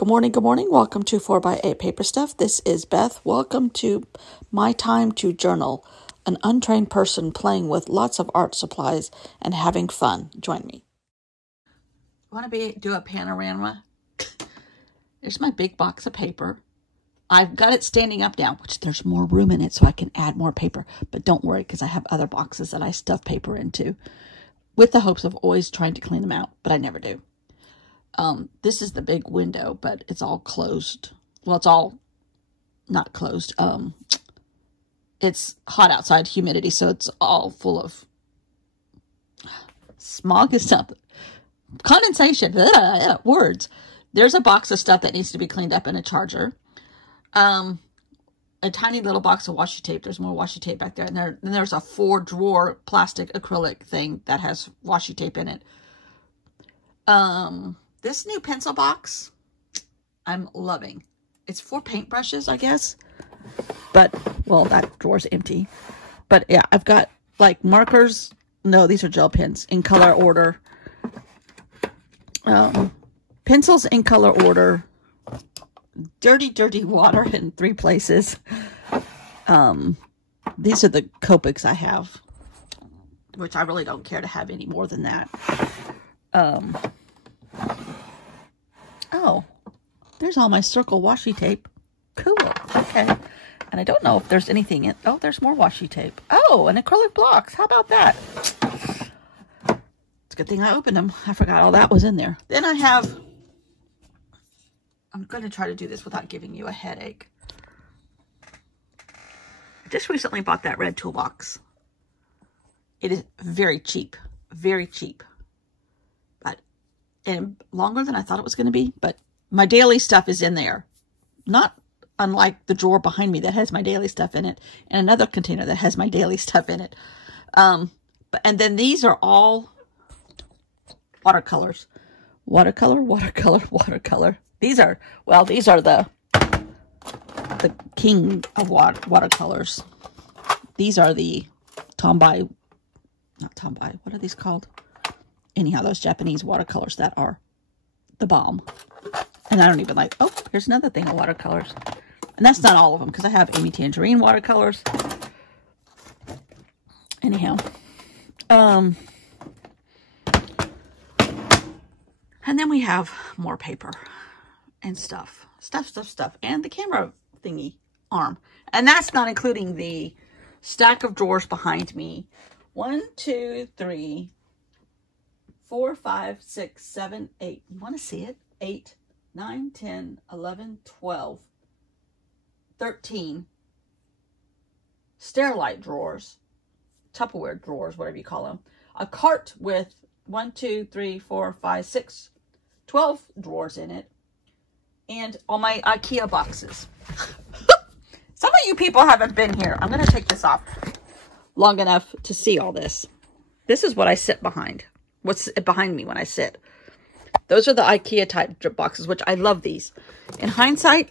Good morning, good morning. Welcome to 4x8 Paper Stuff. This is Beth. Welcome to my time to journal, an untrained person playing with lots of art supplies and having fun. Join me. Want to do a panorama? There's my big box of paper. I've got it standing up now, which there's more room in it so I can add more paper. But don't worry, because I have other boxes that I stuff paper into with the hopes of always trying to clean them out, but I never do. This is the big window, but it's all closed. Well, it's all not closed. It's hot outside, humidity, so it's all full of smog is something. Condensation. Words. There's a box of stuff that needs to be cleaned up in a charger. A tiny little box of washi tape. There's more washi tape back there. And then there's a 4-drawer plastic acrylic thing that has washi tape in it. This new pencil box, I'm loving. It's 4 paintbrushes, I guess. But, well, that drawer's empty. But, yeah, I've got, like, markers. No, these are gel pens in color order. Pencils in color order. Dirty water in 3 places. These are the Copics I have, which I really don't care to have any more than that. Oh, there's all my circle washi tape. Cool. Okay. And I don't know if there's anything in... Oh, there's more washi tape. Oh, and acrylic blocks. How about that? It's a good thing I opened them. I forgot all that was in there. Then I have... I'm going to try to do this without giving you a headache. I just recently bought that red toolbox. It is very cheap. Very cheap. And longer than I thought it was going to be, but my daily stuff is in there. Not unlike the drawer behind me that has my daily stuff in it, and another container that has my daily stuff in it. And then these are all watercolors. Watercolor. These are the king of watercolors. These are the not Tombai, what are these called? Anyhow, those Japanese watercolors that are the bomb. And I don't even like... Oh, here's another thing of watercolors. And that's not all of them, because I have Amy Tangerine watercolors. Anyhow. And then we have more paper and stuff. Stuff. And the camera thingy arm. And that's not including the stack of drawers behind me. 1, 2, 3... 4, 5, 6, 7, 8. You want to see it? 8, 9, 10, 11, 12, 13 Sterilite drawers, Tupperware drawers, whatever you call them. A cart with 1, 2, 3, 4, 5, 6, 12 drawers in it. And all my IKEA boxes. Some of you people haven't been here. I'm going to take this off long enough to see all this. This is what I sit behind. What's behind me when I sit. Those are the IKEA type drip boxes, which I love these. In hindsight,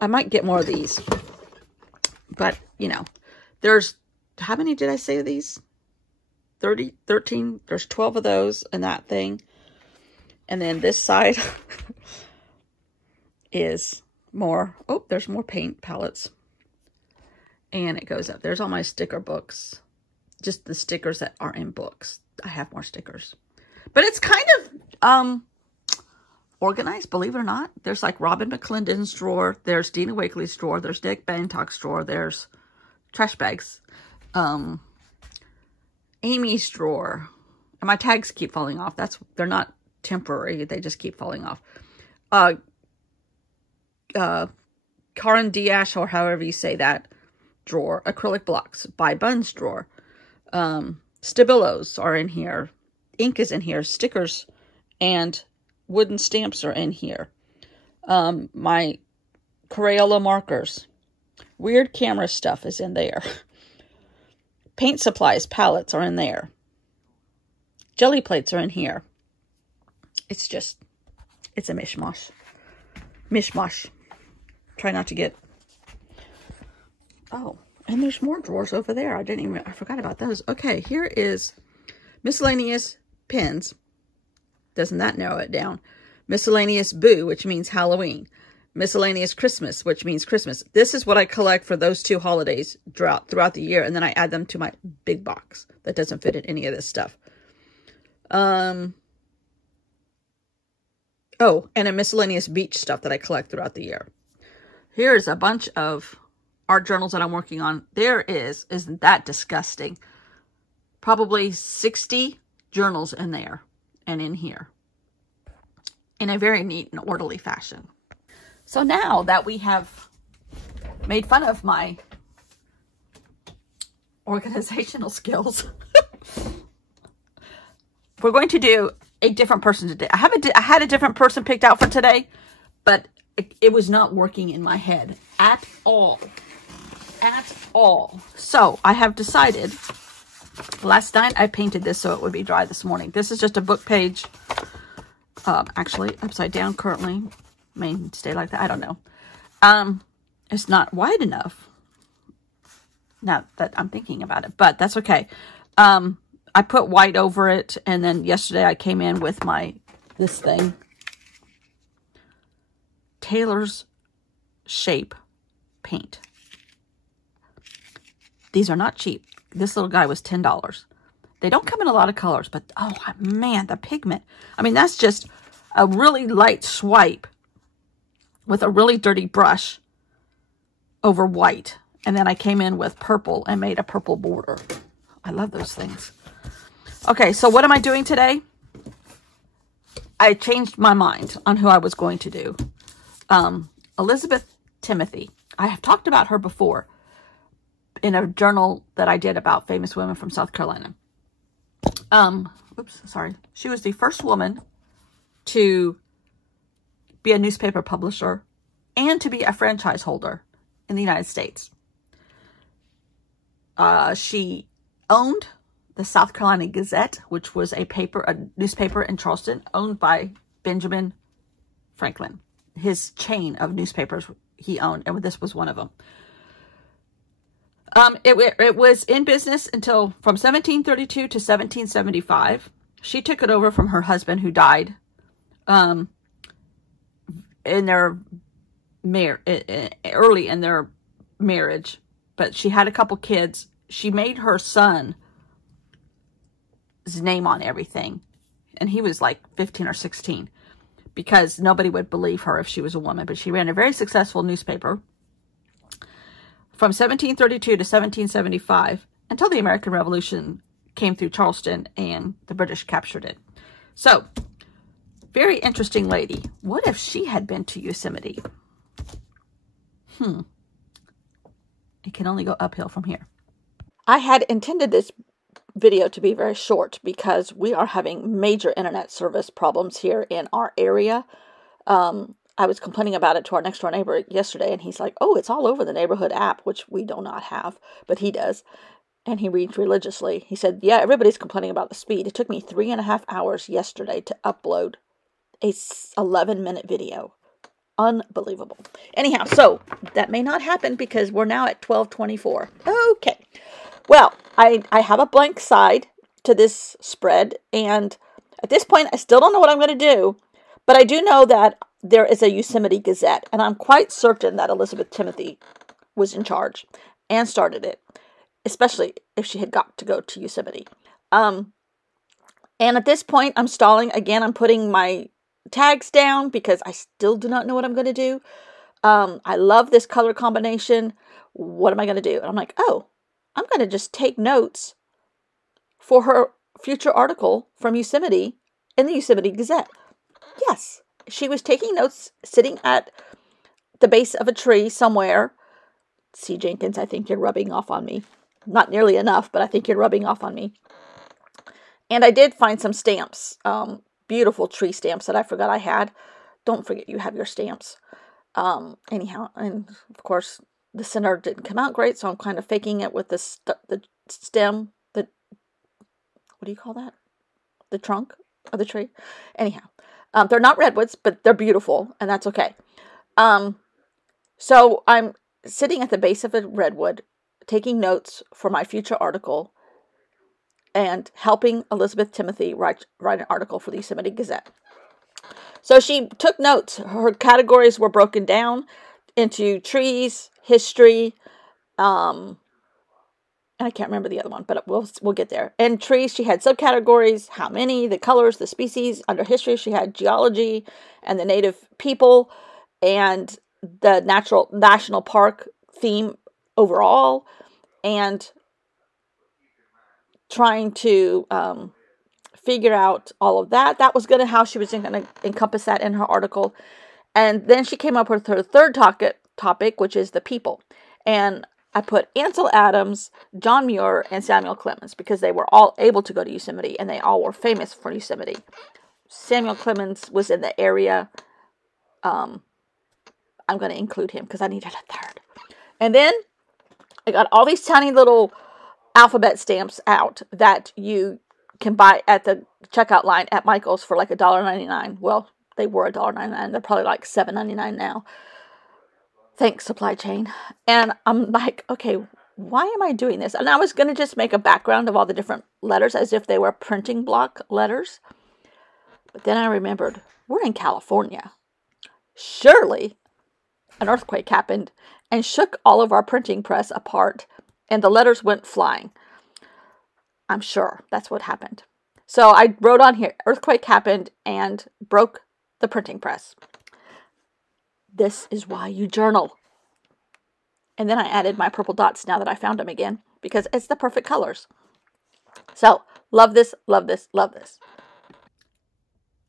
I might get more of these. But, you know, there's, how many did I say of these? 13. There's 12 of those in that thing. And then this side is more, oh, there's more paint palettes. And it goes up. There's all my sticker books. Just the stickers that are in books. I have more stickers. But it's kind of organized, believe it or not. There's like Robin McClendon's drawer. There's Dina Wakley's drawer. There's Dick Bantock's drawer. There's trash bags. Amy's drawer. And my tags keep falling off. They're not temporary. They just keep falling off. Karen Diaz, or however you say that, drawer. Acrylic blocks. By Bun's drawer. Stabilos are in here. Ink is in here. Stickers and wooden stamps are in here. My Crayola markers. Weird camera stuff is in there. Paint supplies, palettes are in there. Jelly plates are in here. It's a mishmash. Mishmash. Try not to get... Oh. And there's more drawers over there. I forgot about those. Okay, here is miscellaneous pens. Doesn't that narrow it down? Miscellaneous Boo, which means Halloween. Miscellaneous Christmas, which means Christmas. This is what I collect for those 2 holidays throughout the year, and then I add them to my big box that doesn't fit in any of this stuff. Oh, and a miscellaneous beach stuff that I collect throughout the year. Here's a bunch of art journals that I'm working on. Isn't that disgusting? Probably 60 journals in there and in here in a very neat and orderly fashion. So now that we have made fun of my organizational skills, we're going to do a different person today. I had a different person picked out for today, but it was not working in my head at all. At all. So I have decided, last night I painted this so it would be dry this morning. This is just a book page. Actually, upside down currently. May stay like that. I don't know. It's not wide enough. Now that I'm thinking about it, but that's okay. I put white over it, and then yesterday I came in with this thing. Taylor's Shape paint. These are not cheap. This little guy was $10. They don't come in a lot of colors, but oh man, the pigment. I mean, that's just a really light swipe with a really dirty brush over white. And then I came in with purple and made a purple border. I love those things. Okay, so what am I doing today? I changed my mind on who I was going to do. Elizabeth Timothy. I have talked about her before in a journal that I did about famous women from South Carolina. Oops, sorry. She was the first woman to be a newspaper publisher and to be a franchise holder in the United States. She owned the South Carolina Gazette, which was a newspaper in Charleston owned by Benjamin Franklin. His chain of newspapers he owned, and this was one of them. It was in business until from 1732 to 1775. She took it over from her husband, who died early in their marriage, but she had a couple kids. She made her son's name on everything, and he was like 15 or 16, because nobody would believe her if she was a woman. But she ran a very successful newspaper from 1732 to 1775 until the American Revolution came through Charleston and the British captured it. So, very interesting lady. What if she had been to Yosemite? It can only go uphill from here. I had intended this video to be very short because we are having major internet service problems here in our area. I was complaining about it to our next door neighbor yesterday, and he's like, oh, it's all over the neighborhood app, which we do not have, but he does. And he reads religiously. He said, yeah, everybody's complaining about the speed. It took me 3.5 hours yesterday to upload a 11-minute video. Unbelievable. Anyhow, so that may not happen because we're now at 12:24. Okay. Well, I have a blank side to this spread, and at this point, I still don't know what I'm going to do, but I do know that there is a Yosemite Gazette, and I'm quite certain that Elizabeth Timothy was in charge and started it, especially if she had got to go to Yosemite. And at this point, I'm stalling. Again, I'm putting my tags down because I still do not know what I'm going to do. I love this color combination. What am I going to do? And I'm like, oh, I'm going to just take notes for her future article from Yosemite in the Yosemite Gazette. Yes, she was taking notes sitting at the base of a tree somewhere. C. Jenkins, I think you're rubbing off on me. Not nearly enough, but I think you're rubbing off on me. And I did find some stamps, beautiful tree stamps that I forgot I had. Don't forget you have your stamps. Anyhow, and of course, the center didn't come out great, so I'm kind of faking it with the stem, what do you call that? The trunk of the tree. Anyhow, they're not redwoods, but they're beautiful, and that's okay. So I'm sitting at the base of a redwood, taking notes for my future article, and helping Elizabeth Timothy write an article for the Yosemite Gazette. So she took notes. Her categories were broken down into trees, history, and I can't remember the other one, but we'll get there. And trees, she had subcategories, how many, the colors, the species. Under history, she had geology and the native people and the national park theme overall, and trying to figure out all of that. That was how she was going to encompass that in her article. And then she came up with her third topic, which is the people. And I put Ansel Adams, John Muir, and Samuel Clemens because they were all able to go to Yosemite and they all were famous for Yosemite. Samuel Clemens was in the area. I'm going to include him because I needed a third. And then I got all these tiny little alphabet stamps out that you can buy at the checkout line at Michael's for like $1.99. Well, they were $1.99. They're probably like $7.99 now. Thanks, supply chain. And I'm like, okay, why am I doing this? And I was going to just make a background of all the different letters as if they were printing block letters. But then I remembered, we're in California. Surely an earthquake happened and shook all of our printing press apart and the letters went flying. I'm sure that's what happened. So I wrote on here, earthquake happened and broke the printing press. This is why you journal. And then I added my purple dots now that I found them again because it's the perfect colors. So love this, love this, love this.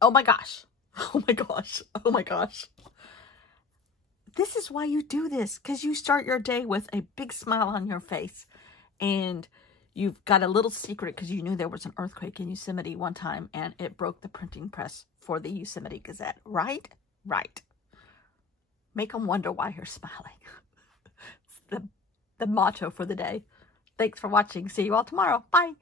Oh my gosh. Oh my gosh. Oh my gosh. This is why you do this, because you start your day with a big smile on your face and you've got a little secret because you knew there was an earthquake in Yosemite one time and it broke the printing press for the Yosemite Gazette, right? Right. Make them wonder why you're smiling. It's the motto for the day. Thanks for watching. See you all tomorrow. Bye.